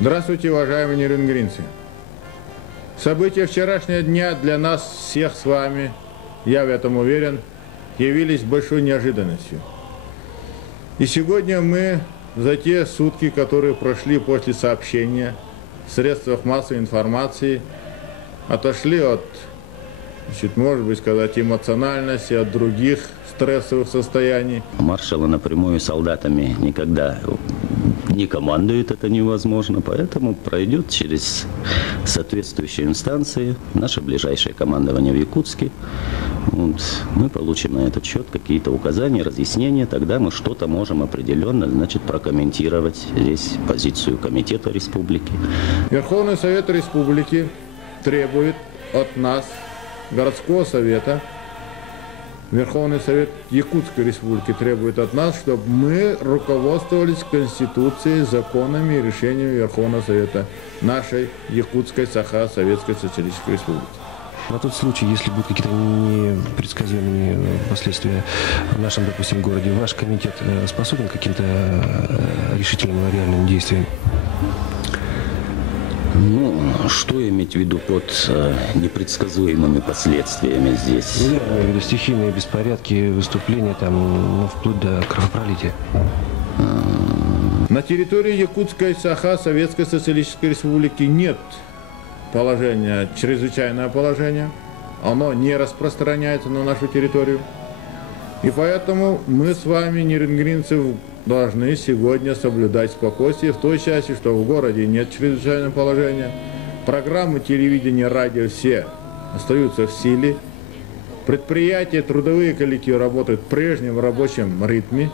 Здравствуйте, уважаемые нерингринцы. События вчерашнего дня для нас всех с вами, я в этом уверен, явились большой неожиданностью. И сегодня мы за те сутки, которые прошли после сообщения в средствах массовой информации, отошли от, может быть, сказать, эмоциональности, от других стрессовых состояний. Маршалы напрямую солдатами никогда не командуют, это невозможно, поэтому пройдет через соответствующие инстанции наше ближайшее командование в Якутске. Вот. Мы получим на этот счет какие-то указания, разъяснения, тогда мы что-то можем определенно, значит, прокомментировать здесь позицию Комитета Республики. Верховный Совет Республики требует от нас, городского совета, Верховный Совет Якутской Республики требует от нас, чтобы мы руководствовались Конституцией, законами и решениями Верховного Совета нашей Якутской Саха Советской Социалистической Республики. На тот случай, если будут какие-то непредсказуемые последствия в нашем, допустим, городе, ваш комитет способен к каким-то решительным реальным действиям? Ну, что иметь в виду под непредсказуемыми последствиями здесь? Ну, я имею в виду стихийные беспорядки, выступления, там, вплоть до кровопролития. На территории Якутской Саха Советской Социалистической Республики нет положения, чрезвычайное положение. Оно не распространяется на нашу территорию. И поэтому мы с вами, нерингринцы, должны сегодня соблюдать спокойствие в той части, что в городе нет чрезвычайного положения. Программы телевидения, радио все остаются в силе. Предприятия, трудовые коллективы работают в прежнем рабочем ритме.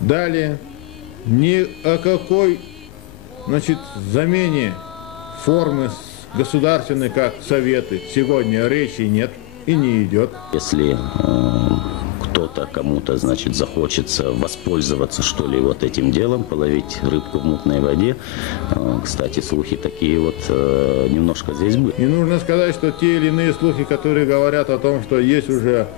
Далее, ни о какой, замене формы государственной, как советы, сегодня речи нет и не идет. Если кто-то кому-то, значит, захочется воспользоваться, что ли, вот этим делом, половить рыбку в мутной воде. Кстати, слухи такие вот немножко здесь были. Не нужно сказать, что те или иные слухи, которые говорят о том, что есть уже,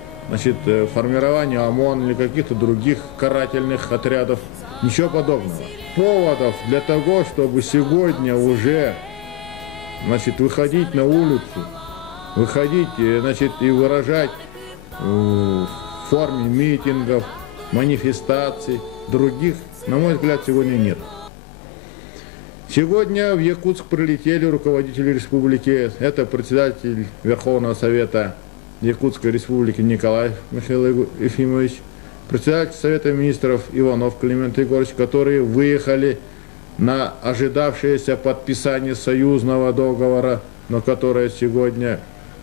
формирование ОМОН или каких-то других карательных отрядов, ничего подобного. Поводов для того, чтобы сегодня уже, выходить на улицу, выходить, и выражать в форме митингов, манифестаций, других, на мой взгляд, сегодня нет. Сегодня в Якутск прилетели руководители республики. Это председатель Верховного Совета Якутской Республики Николай Михаил Ефимович, председатель Совета Министров Иванов Климент Егорович, которые выехали на ожидавшееся подписание союзного договора, но которое сегодня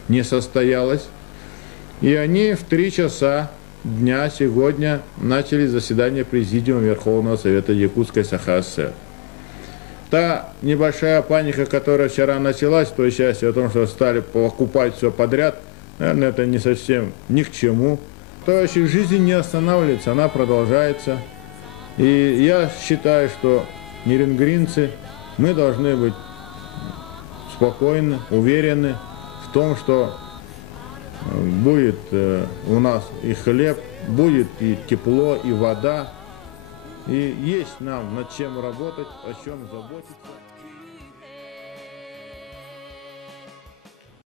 не состоялось. И они в 3 часа дня сегодня начали заседание Президиума Верховного Совета Якутской Саха ССР. Та небольшая паника, которая вчера началась, в той части о том, что стали покупать все подряд, наверное, это не совсем ни к чему. То есть жизнь не останавливается, она продолжается. И я считаю, что нерингринцы, мы должны быть спокойны, уверены в том, что будет у нас и хлеб, будет и тепло, и вода, и есть нам над чем работать, о чем заботиться.